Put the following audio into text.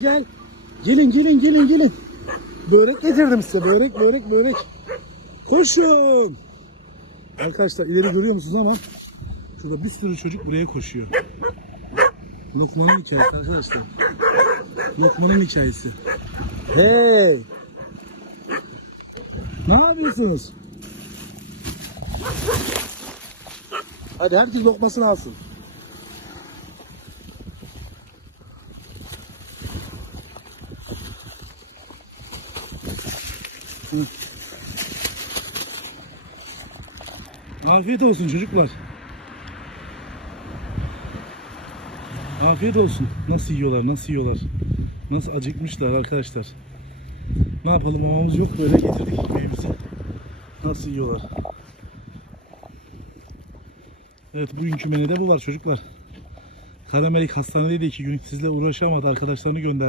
Gel. Gelin gelin gelin gelin. Börek getirdim size. Börek börek börek. Koşun. Arkadaşlar ileri görüyor musunuz ama şurada bir sürü çocuk buraya koşuyor. Lokman'ın hikayesi arkadaşlar. Lokman'ın hikayesi. Hey. Ne yapıyorsunuz? Hadi herkes lokmasını alsın. Afiyet olsun çocuklar. Afiyet olsun. Nasıl yiyorlar, nasıl yiyorlar. Nasıl acıkmışlar arkadaşlar. Ne yapalım mamamız yok böyle getirdik ekmeğimizi. Nasıl yiyorlar. Evet bugünkü menüde bu var çocuklar. Karamelik hastanedeydi iki gün sizle uğraşamadı arkadaşlarını gönderdi.